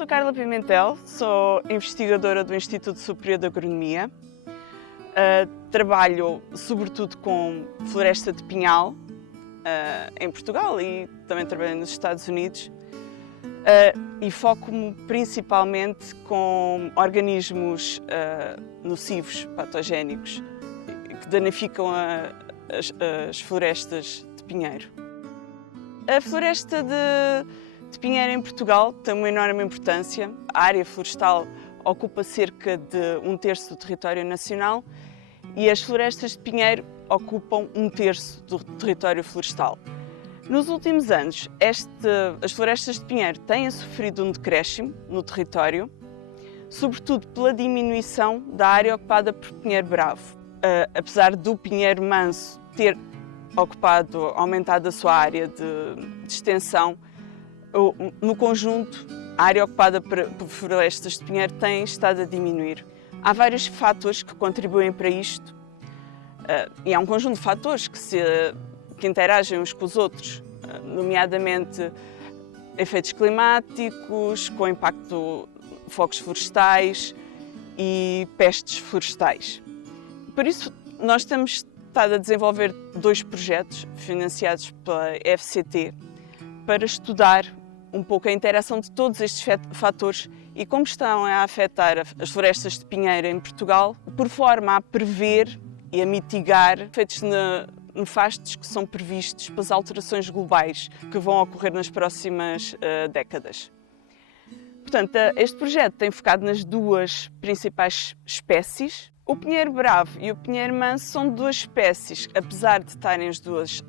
sou Carla Pimentel, sou investigadora do Instituto Superior de Agronomia. Trabalho sobretudo com floresta de pinhal em Portugal e também trabalho nos Estados Unidos. E foco-me principalmente com organismos nocivos, patogénicos, que danificam as florestas de pinheiro. A floresta de pinheiro em Portugal tem uma enorme importância. A área florestal ocupa cerca de 1/3 do território nacional e as florestas de pinheiro ocupam 1/3 do território florestal. Nos últimos anos, as florestas de pinheiro têm sofrido um decréscimo no território, sobretudo pela diminuição da área ocupada por pinheiro bravo. Apesar do pinheiro manso ter aumentado a sua área de extensão, no conjunto, a área ocupada por florestas de pinheiro tem estado a diminuir. Há vários fatores que contribuem para isto, e há um conjunto de fatores que interagem uns com os outros, nomeadamente efeitos climáticos, com impacto de focos florestais e pestes florestais. Por isso, nós temos estado a desenvolver 2 projetos financiados pela FCT para estudar um pouco a interação de todos estes fatores e como estão a afetar as florestas de pinheiro em Portugal, por forma a prever e a mitigar efeitos nefastos que são previstos pelas alterações globais que vão ocorrer nas próximas décadas. Portanto, este projeto tem focado nas 2 principais espécies. O pinheiro bravo e o pinheiro manso são 2 espécies, apesar de estarem as 2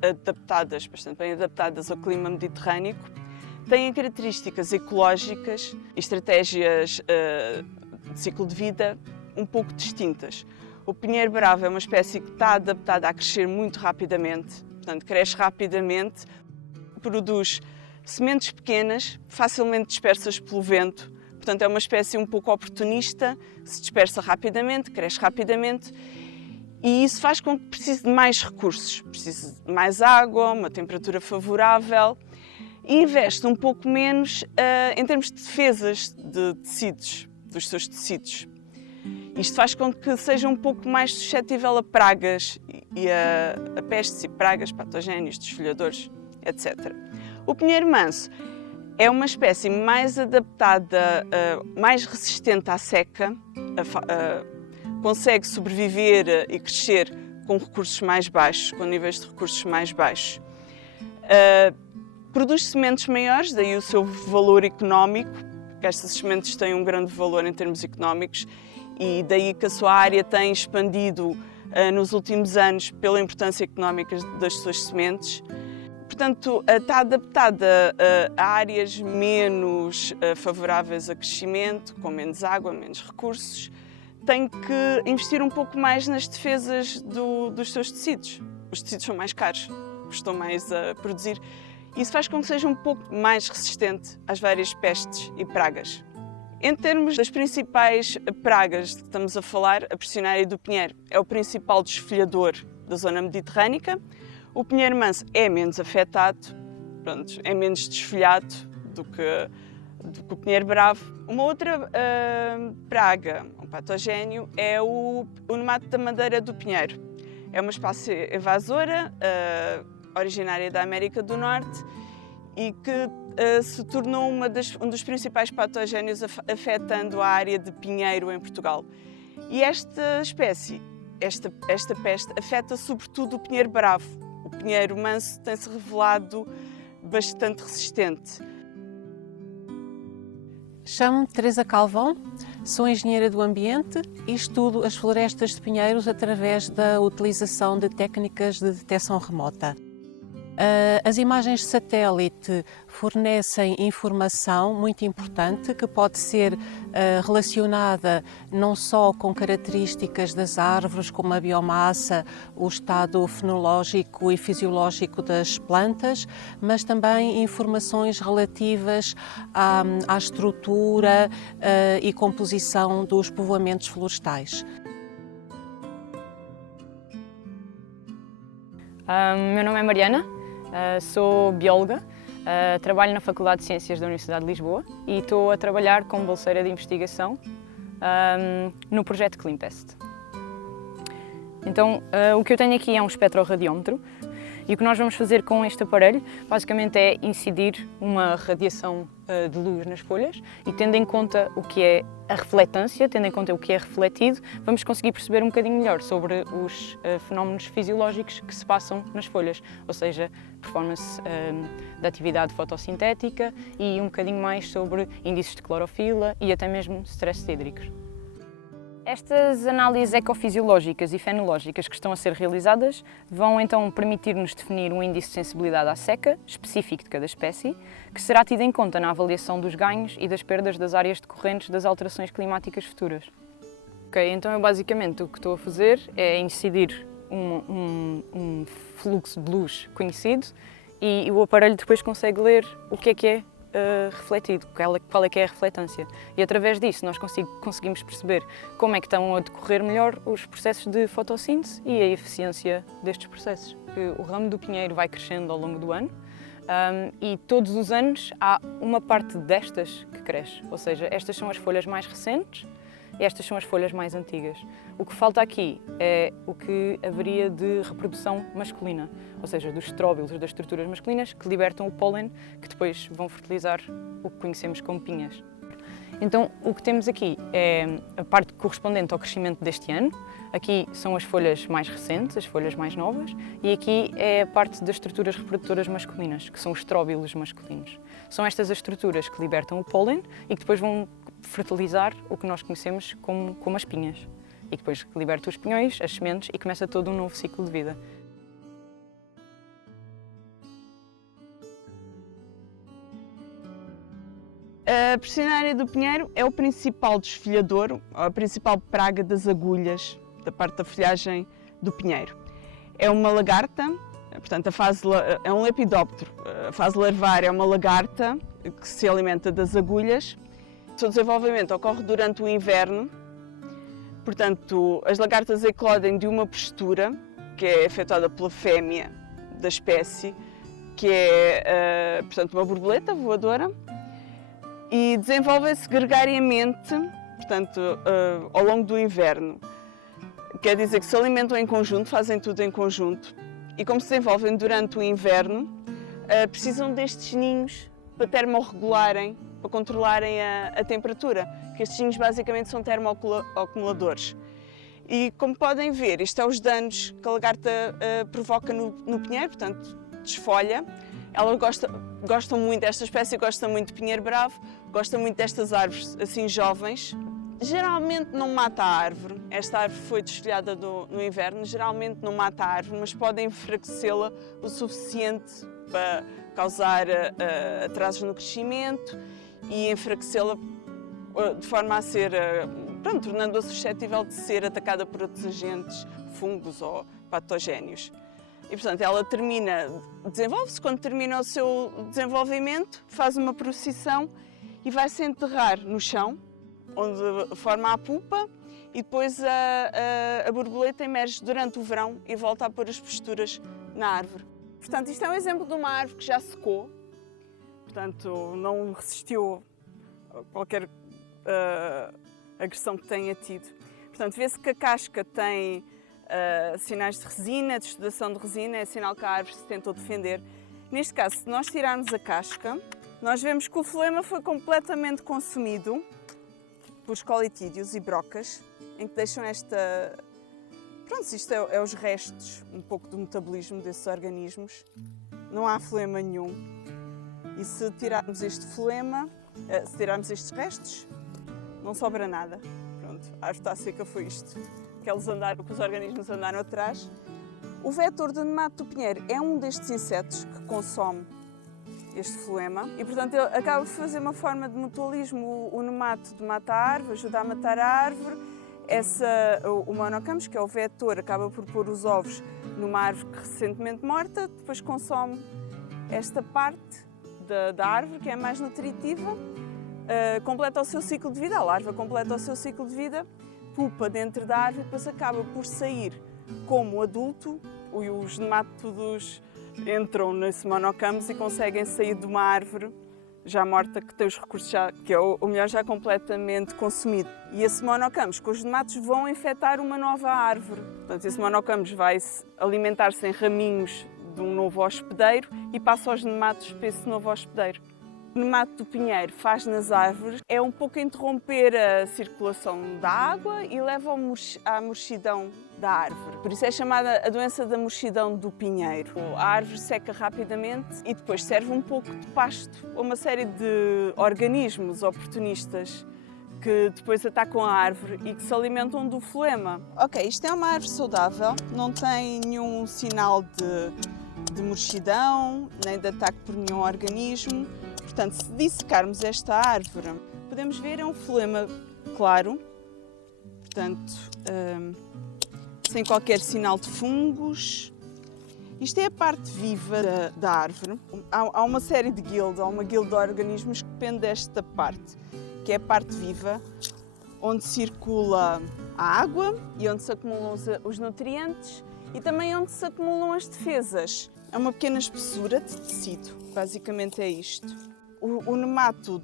bastante bem adaptadas ao clima mediterrâneo, têm características ecológicas e estratégias de ciclo de vida um pouco distintas. O pinheiro bravo é uma espécie que está adaptada a crescer muito rapidamente, portanto cresce rapidamente, produz sementes pequenas, facilmente dispersas pelo vento, portanto é uma espécie um pouco oportunista, se dispersa rapidamente, cresce rapidamente e isso faz com que precise de mais recursos, precise de mais água, uma temperatura favorável e investe um pouco menos em termos de defesas de tecidos, dos seus tecidos. Isto faz com que seja um pouco mais suscetível a pragas e a pestes e pragas, patogénios, desfolhadores, etc. O pinheiro manso é uma espécie mais adaptada, mais resistente à seca, consegue sobreviver e crescer com recursos mais baixos, com níveis de recursos mais baixos. Produz sementes maiores, daí o seu valor económico, porque estas sementes têm um grande valor em termos económicos e daí que a sua área tem expandido nos últimos anos pela importância económica das suas sementes. Portanto, está adaptada a áreas menos favoráveis a crescimento, com menos água, menos recursos. Tem que investir um pouco mais nas defesas dos seus tecidos. Os tecidos são mais caros, custam mais a produzir. Isso faz com que seja um pouco mais resistente às várias pestes e pragas. Em termos das principais pragas que estamos a falar, a pressionária do pinheiro é o principal desfolhador da zona mediterrânica. O pinheiro manso é menos afetado, é menos desfolhado do que o pinheiro bravo. Uma outra praga, um patogénio, é o nemato da madeira do pinheiro. É uma espécie invasora, originária da América do Norte e que se tornou um dos principais patogénios afetando a área de pinheiro em Portugal. E esta espécie, esta peste, afeta sobretudo o pinheiro bravo. O pinheiro manso tem-se revelado bastante resistente. Chamo-me Teresa Calvão, sou engenheira do ambiente e estudo as florestas de pinheiros através da utilização de técnicas de detecção remota. As imagens de satélite fornecem informação muito importante que pode ser relacionada não só com características das árvores, como a biomassa, o estado fenológico e fisiológico das plantas, mas também informações relativas à estrutura e composição dos povoamentos florestais. Meu nome é Mariana, sou bióloga, Trabalho na Faculdade de Ciências da Universidade de Lisboa e estou a trabalhar como bolseira de investigação no projeto CleanPest. Então, o que eu tenho aqui é um espectroradiómetro e o que nós vamos fazer com este aparelho basicamente é incidir uma radiação de luz nas folhas e tendo em conta o que é a refletância, tendo em conta o que é refletido, vamos conseguir perceber um bocadinho melhor sobre os fenómenos fisiológicos que se passam nas folhas, ou seja, performance da atividade fotossintética e um bocadinho mais sobre índices de clorofila e até mesmo stresses hídricos. Estas análises ecofisiológicas e fenológicas que estão a ser realizadas vão então permitir-nos definir um índice de sensibilidade à seca específico de cada espécie, que será tido em conta na avaliação dos ganhos e das perdas das áreas decorrentes das alterações climáticas futuras. Ok, então eu basicamente o que estou a fazer é incidir um fluxo de luz conhecido e o aparelho depois consegue ler o que é refletido, qual é que é a refletância. E através disso nós conseguimos perceber como é que estão a decorrer melhor os processos de fotossíntese e a eficiência destes processos. O ramo do pinheiro vai crescendo ao longo do ano e todos os anos há uma parte destas que cresce, ou seja, estas são as folhas mais recentes e estas são as folhas mais antigas. O que falta aqui é o que haveria de reprodução masculina, ou seja, dos estróbilos, das estruturas masculinas que libertam o pólen, que depois vão fertilizar o que conhecemos como pinhas. Então, o que temos aqui é a parte correspondente ao crescimento deste ano. Aqui são as folhas mais recentes, as folhas mais novas, e aqui é a parte das estruturas reprodutoras masculinas, que são os estróbilos masculinos. São estas as estruturas que libertam o pólen e que depois vão fertilizar o que nós conhecemos como as pinhas. E depois liberta os pinhões, as sementes e começa todo um novo ciclo de vida. A Pressionária do pinheiro é o principal desfolhador, a principal praga das agulhas da parte da folhagem do pinheiro. É uma lagarta, portanto é um lepidóptero. A fase larvária é uma lagarta que se alimenta das agulhas. O seu desenvolvimento ocorre durante o inverno, portanto as lagartas eclodem de uma postura que é efetuada pela fêmea da espécie, que é portanto, uma borboleta voadora, e desenvolvem-se gregariamente, portanto, ao longo do inverno. Quer dizer que se alimentam em conjunto, fazem tudo em conjunto, e como se desenvolvem durante o inverno, precisam destes ninhos para termorregularem, para controlarem a temperatura, que estes ninhos basicamente são termoacumuladores. E como podem ver, isto é os danos que a lagarta provoca no pinheiro, portanto, desfolha. Ela gosta muito, esta espécie gosta muito de pinheiro bravo, gosta muito destas árvores assim jovens. Geralmente não mata a árvore, esta árvore foi desfolhada no inverno, geralmente não mata a árvore, mas pode enfraquecê-la o suficiente para causar atrasos no crescimento e enfraquecê-la de forma a ser, tornando-a suscetível de ser atacada por outros agentes, fungos ou patogénios. E, portanto, ela desenvolve-se, quando termina o seu desenvolvimento, faz uma procissão e vai se enterrar no chão, onde forma a pupa, e depois a borboleta emerge durante o verão e volta a pôr as posturas na árvore. Portanto, isto é um exemplo de uma árvore que já secou, portanto, não resistiu a qualquer agressão que tenha tido. Portanto, vê-se que a casca tem sinais de resina, de exudação de resina, é sinal que a árvore se tentou defender. Neste caso, se nós tirarmos a casca, nós vemos que o floema foi completamente consumido por escolitídeos e brocas, em que deixam esta... Pronto, isto é os restos, um pouco do metabolismo desses organismos. Não há floema nenhum. E se tirarmos este floema, se tirarmos estes restos, não sobra nada. Pronto, a árvore está seca, foi isto que os organismos andaram atrás. O vetor do nemato do pinheiro é um destes insetos que consome este floema e, portanto, ele acaba por fazer uma forma de mutualismo. O nemato mata a árvore, ajuda a matar a árvore. O monocampos, que é o vetor, acaba por pôr os ovos numa árvore recentemente morta, depois consome esta parte da árvore, que é mais nutritiva, completa o seu ciclo de vida, a larva completa o seu ciclo de vida, pupa dentro da árvore e depois acaba por sair como adulto, e os nemátodos entram nesse monocampus e conseguem sair de uma árvore já morta, que tem os recursos que é o melhor já completamente consumido. E esse monocampus com os nematos vão infectar uma nova árvore. Portanto, esse monocampus vai alimentar-se em raminhos de um novo hospedeiro e passa aos nematos para esse novo hospedeiro. O nemato do pinheiro faz nas árvores é um pouco interromper a circulação da água e leva à murchidão da árvore. Por isso é chamada a doença da murchidão do pinheiro. A árvore seca rapidamente e depois serve um pouco de pasto a uma série de organismos oportunistas que depois atacam a árvore e que se alimentam do floema. Ok, isto é uma árvore saudável, não tem nenhum sinal de murchidão, nem de ataque por nenhum organismo. Portanto, se dissecarmos esta árvore, podemos ver é um floema claro, portanto, sem qualquer sinal de fungos. Isto é a parte viva da árvore. Há uma série de guildas, há uma guilda de organismos que depende desta parte, que é a parte viva, onde circula a água e onde se acumulam os nutrientes e também onde se acumulam as defesas. É uma pequena espessura de tecido, basicamente é isto. O nemato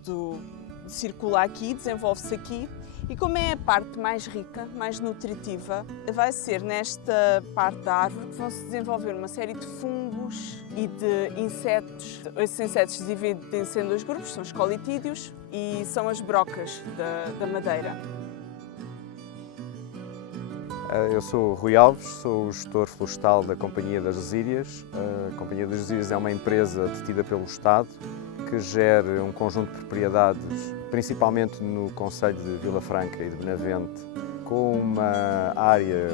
circula aqui, desenvolve-se aqui e como é a parte mais rica, mais nutritiva, vai ser nesta parte da árvore que vão se desenvolver uma série de fungos e de insetos. Esses insetos dividem-se em dois grupos, são os colitídeos e são as brocas da madeira. Eu sou Rui Alves, sou o gestor florestal da Companhia das Gesírias. A Companhia das Gesírias é uma empresa detida pelo Estado que gera um conjunto de propriedades, principalmente no concelho de Vila Franca e de Benavente, com uma área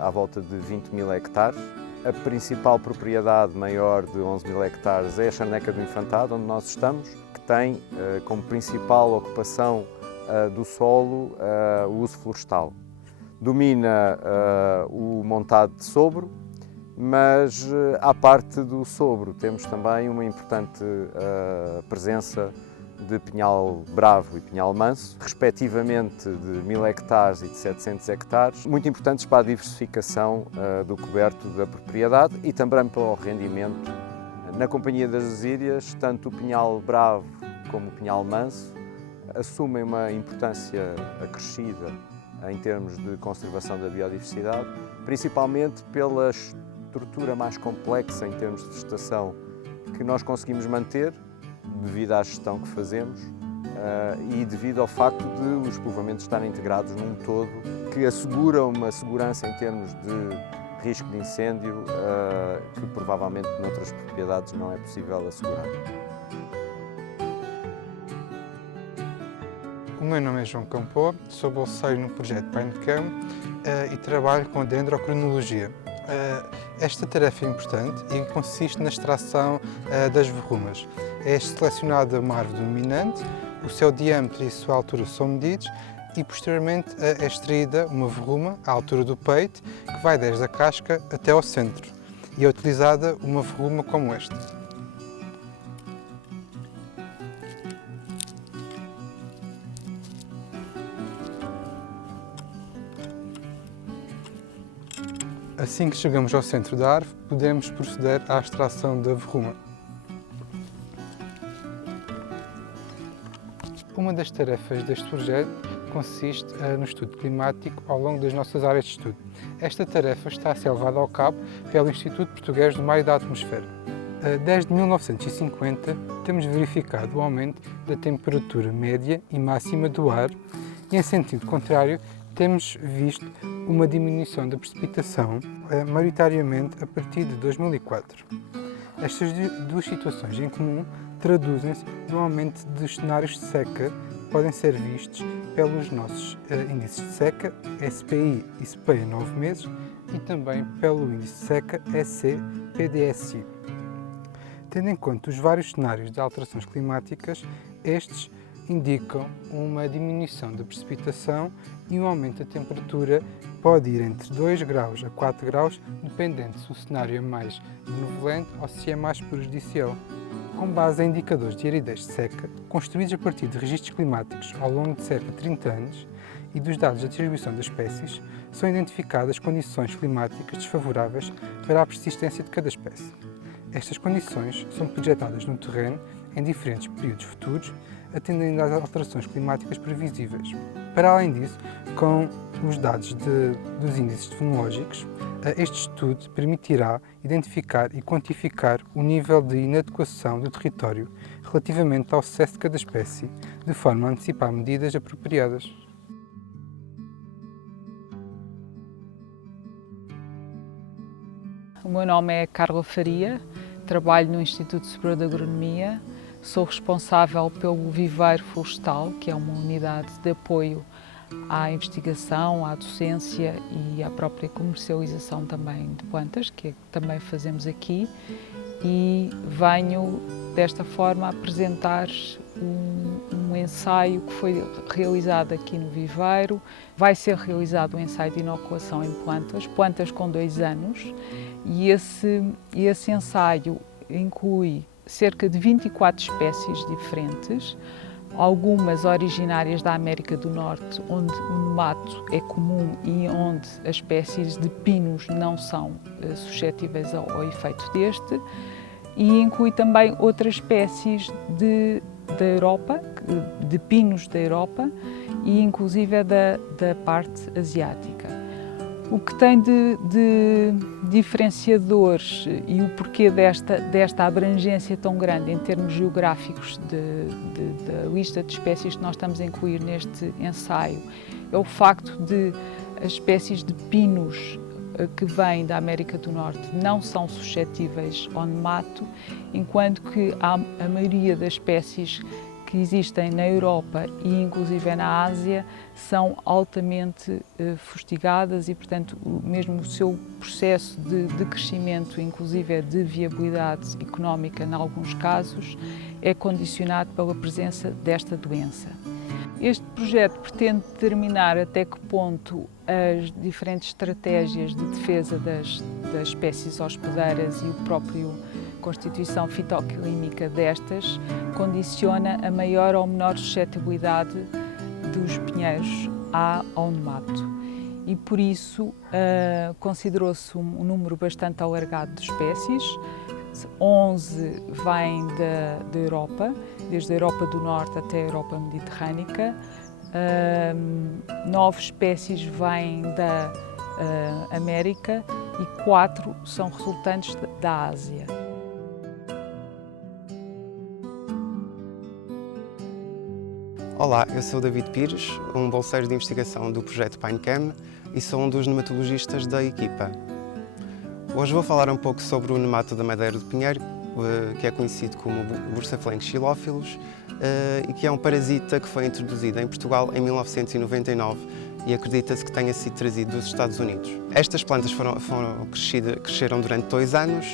à volta de 20 mil hectares. A principal propriedade maior de 11 mil hectares é a Charneca do Infantado, onde nós estamos, que tem como principal ocupação do solo o uso florestal. Domina o montado de sobro, mas à parte do sobro temos também uma importante presença de pinhal bravo e pinhal manso, respectivamente de 1000 hectares e de 700 hectares, muito importantes para a diversificação do coberto da propriedade e também para o rendimento. Na Companhia das Gesírias, tanto o pinhal bravo como o pinhal manso assumem uma importância acrescida em termos de conservação da biodiversidade, principalmente pela estrutura mais complexa em termos de vegetação que nós conseguimos manter devido à gestão que fazemos e devido ao facto de os povoamentos estarem integrados num todo que assegura uma segurança em termos de risco de incêndio que provavelmente noutras propriedades não é possível assegurar. O meu nome é João Campo, sou bolseiro no projeto PaineCam e trabalho com a dendrocronologia. Esta tarefa é importante e consiste na extração das verrumas. É selecionada uma árvore dominante, o seu diâmetro e a sua altura são medidos e posteriormente é extraída uma verruma à altura do peito que vai desde a casca até ao centro e é utilizada uma verruma como esta. Assim que chegamos ao centro da árvore, podemos proceder à extração da verruma. Uma das tarefas deste projeto consiste no estudo climático ao longo das nossas áreas de estudo. Esta tarefa está a ser levada ao cabo pelo Instituto Português do Mar e da Atmosfera. Desde 1950, temos verificado o aumento da temperatura média e máxima do ar e, em sentido contrário, temos visto uma diminuição da precipitação, maioritariamente a partir de 2004. Estas duas situações em comum traduzem-se no aumento dos cenários de seca que podem ser vistos pelos nossos índices de seca, SPI e SPEI 9 meses, e também pelo índice de seca SC-PDSI. Tendo em conta os vários cenários de alterações climáticas, estes indicam uma diminuição da precipitação e um aumento da temperatura pode ir entre 2 graus a 4 graus, dependendo se o cenário é mais benevolente ou se é mais prejudicial. Com base em indicadores de aridez de seca, construídos a partir de registros climáticos ao longo de cerca de 30 anos e dos dados da distribuição das espécies, são identificadas condições climáticas desfavoráveis para a persistência de cada espécie. Estas condições são projetadas no terreno em diferentes períodos futuros, atendendo às alterações climáticas previsíveis. Para além disso, com os dados dos índices fenológicos, este estudo permitirá identificar e quantificar o nível de inadequação do território relativamente ao sucesso de cada espécie, de forma a antecipar medidas apropriadas. O meu nome é Carla Faria, trabalho no Instituto Superior de Agronomia, sou responsável pelo Viveiro Florestal, que é uma unidade de apoio à investigação, à docência e à própria comercialização também de plantas, que também fazemos aqui, e venho desta forma apresentar um ensaio que foi realizado aqui no Viveiro. Vai ser realizado um ensaio de inoculação em plantas com 2 anos, e esse ensaio inclui cerca de 24 espécies diferentes, algumas originárias da América do Norte, onde o nemato é comum e onde as espécies de pinos não são suscetíveis ao efeito deste, e inclui também outras espécies da Europa, de pinos da Europa e inclusive da parte asiática. O que tem de diferenciadores e o porquê desta abrangência tão grande em termos geográficos da lista de espécies que nós estamos a incluir neste ensaio é o facto de as espécies de pinos que vêm da América do Norte não são suscetíveis ao nemato, enquanto que a maioria das espécies que existem na Europa e inclusive na Ásia são altamente fustigadas e, portanto, mesmo o seu processo de crescimento, inclusive de viabilidade económica em alguns casos, é condicionado pela presença desta doença. Este projeto pretende determinar até que ponto as diferentes estratégias de defesa das espécies hospedeiras e o próprio constituição fitoquímica destas condiciona a maior ou menor suscetibilidade dos pinheiros ao nemato. E por isso considerou-se um número bastante alargado de espécies. 11 vêm da Europa, desde a Europa do Norte até a Europa mediterrânica. 9 espécies vêm da América e 4 são resultantes da Ásia. Olá, eu sou o David Pires, um bolseiro de investigação do projeto PineChem e sou um dos nematologistas da equipa. Hoje vou falar um pouco sobre o nemato da madeira do pinheiro, que é conhecido como Bursophalanx xylophyllus, e que é um parasita que foi introduzido em Portugal em 1999 e acredita-se que tenha sido trazido dos Estados Unidos. Estas plantas cresceram durante 2 anos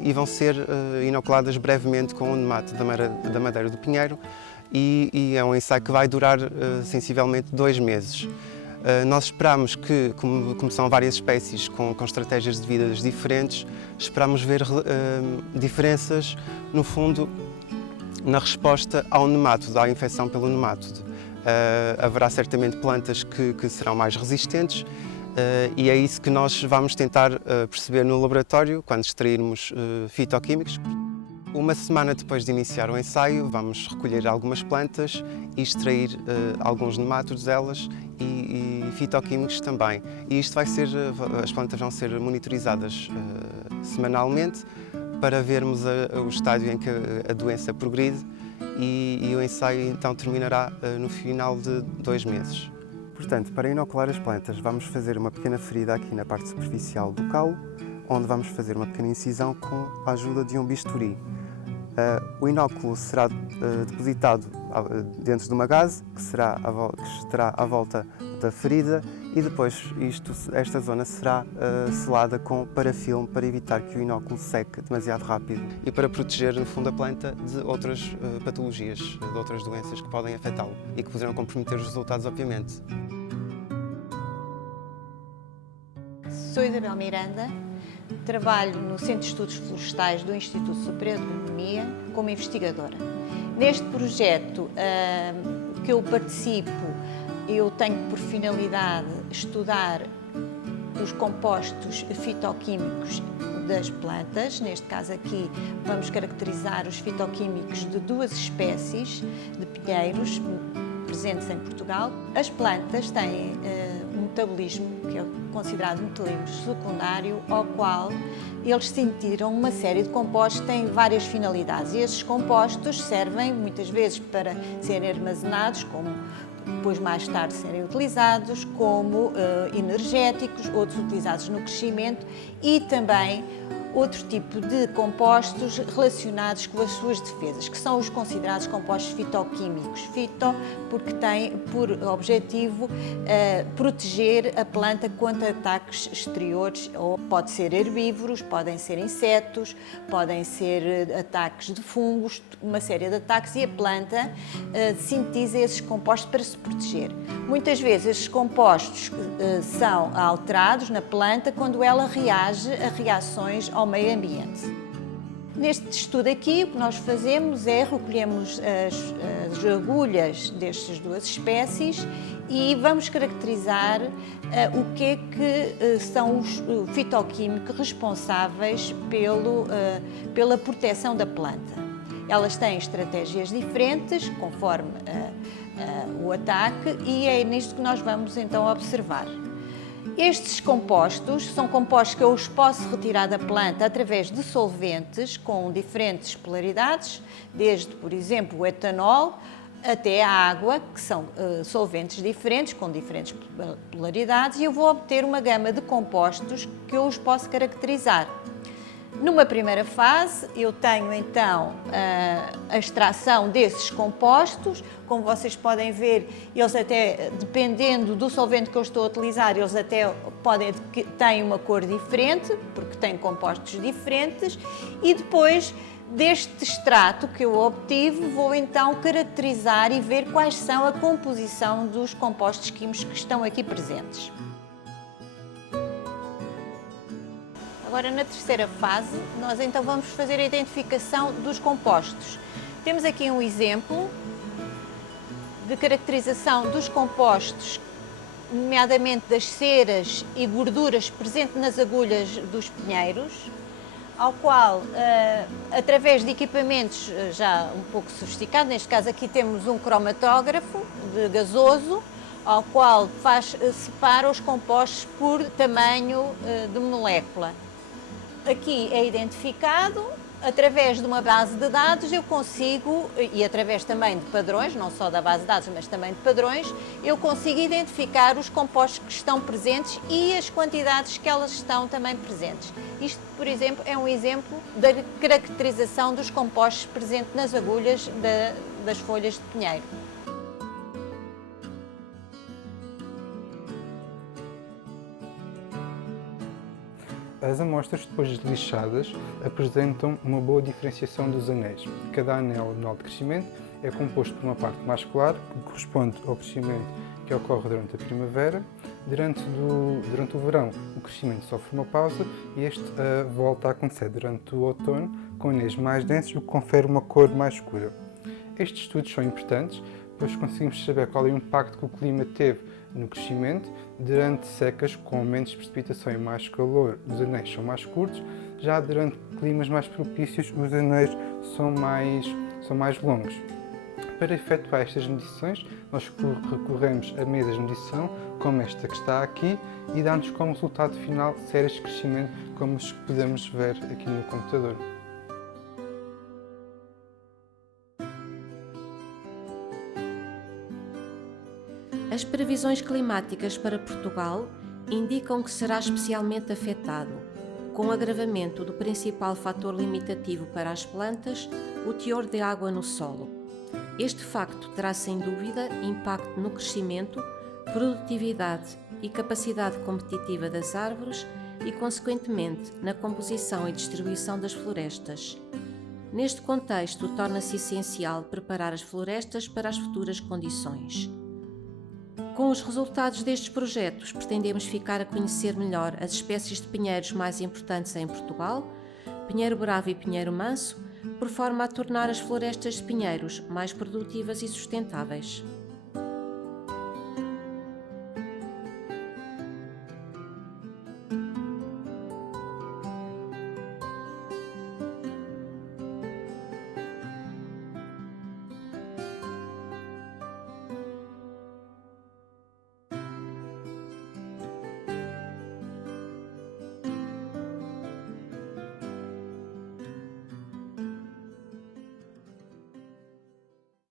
e vão ser inoculadas brevemente com o nemato da madeira do pinheiro, e é um ensaio que vai durar sensivelmente 2 meses. Nós esperamos que, como são várias espécies com estratégias de vida diferentes, esperamos ver diferenças, no fundo, na resposta ao nemátodo, à infecção pelo nemátodo. Haverá certamente plantas que serão mais resistentes e é isso que nós vamos tentar perceber no laboratório quando extrairmos fitoquímicos. Uma semana depois de iniciar o ensaio, vamos recolher algumas plantas e extrair alguns nemátodos delas e fitoquímicos também. E isto as plantas vão ser monitorizadas semanalmente para vermos o estágio em que a doença progride e o ensaio então terminará no final de 2 meses. Portanto, para inocular as plantas, vamos fazer uma pequena ferida aqui na parte superficial do caulo, onde vamos fazer uma pequena incisão com a ajuda de um bisturi. O inóculo será depositado dentro de uma gaze, que estará à volta da ferida, e depois esta zona será selada com parafilme para evitar que o inóculo seque demasiado rápido. E para proteger, no fundo, a planta de outras patologias, de outras doenças que podem afetá-lo e que poderão comprometer os resultados, obviamente. Sou Isabel Miranda, trabalho no Centro de Estudos Florestais do Instituto Superior de Agronomia como investigadora. Neste projeto que eu participo, eu tenho por finalidade estudar os compostos fitoquímicos das plantas. Neste caso aqui vamos caracterizar os fitoquímicos de 2 espécies de pinheiros presentes em Portugal. As plantas têm um metabolismo que é considerado metabolismo secundário, ao qual eles sentiram uma série de compostos que têm várias finalidades. E esses compostos servem muitas vezes para serem armazenados, como depois mais tarde serem utilizados como energéticos, outros utilizados no crescimento e também outro tipo de compostos relacionados com as suas defesas, que são os considerados compostos fitoquímicos. Fito porque têm por objetivo proteger a planta contra ataques exteriores, ou pode ser herbívoros, podem ser insetos, podem ser ataques de fungos, uma série de ataques, e a planta sintetiza esses compostos para se proteger. Muitas vezes esses compostos são alterados na planta quando ela reage a reações ao meio ambiente. Neste estudo aqui, o que nós fazemos é recolhemos as agulhas destas 2 espécies e vamos caracterizar o que é que são os fitoquímicos responsáveis pela proteção da planta. Elas têm estratégias diferentes conforme o ataque e é nisto que nós vamos então observar. Estes compostos são compostos que eu os posso retirar da planta através de solventes com diferentes polaridades, desde, por exemplo, o etanol até a água, que são solventes diferentes, com diferentes polaridades, e eu vou obter uma gama de compostos que eu os posso caracterizar. Numa primeira fase, eu tenho então a extração desses compostos. Como vocês podem ver, eles até, dependendo do solvente que eu estou a utilizar, eles até têm uma cor diferente, porque têm compostos diferentes, e depois deste extrato que eu obtive, vou então caracterizar e ver quais são a composição dos compostos químicos que estão aqui presentes. Agora, na terceira fase, nós então vamos fazer a identificação dos compostos. Temos aqui um exemplo de caracterização dos compostos, nomeadamente das ceras e gorduras presentes nas agulhas dos pinheiros, ao qual, através de equipamentos já um pouco sofisticados, neste caso aqui temos um cromatógrafo de gasoso, ao qual separa os compostos por tamanho de molécula. Aqui é identificado, através de uma base de dados eu consigo, e através também de padrões, não só da base de dados, mas também de padrões, eu consigo identificar os compostos que estão presentes e as quantidades que elas estão também presentes. Isto, por exemplo, é um exemplo da caracterização dos compostos presentes nas agulhas das folhas de pinheiro. As amostras, depois de lixadas, apresentam uma boa diferenciação dos anéis. Cada anel anual de crescimento é composto por uma parte mais clara, que corresponde ao crescimento que ocorre durante a primavera. Durante o verão, o crescimento sofre uma pausa e este volta a acontecer durante o outono, com anéis mais densos, o que confere uma cor mais escura. Estes estudos são importantes, pois conseguimos saber qual é o impacto que o clima teve no crescimento. Durante secas, com menos precipitação e mais calor, os anéis são mais curtos. Já durante climas mais propícios, os anéis são mais longos. Para efetuar estas medições, nós recorremos a mesas de medição, como esta que está aqui, e dá-nos como resultado final séries de crescimento, como os que podemos ver aqui no computador. As previsões climáticas para Portugal indicam que será especialmente afetado, com o agravamento do principal fator limitativo para as plantas, o teor de água no solo. Este facto terá sem dúvida impacto no crescimento, produtividade e capacidade competitiva das árvores e, consequentemente, na composição e distribuição das florestas. Neste contexto, torna-se essencial preparar as florestas para as futuras condições. Com os resultados destes projetos, pretendemos ficar a conhecer melhor as espécies de pinheiros mais importantes em Portugal, pinheiro bravo e pinheiro manso, por forma a tornar as florestas de pinheiros mais produtivas e sustentáveis.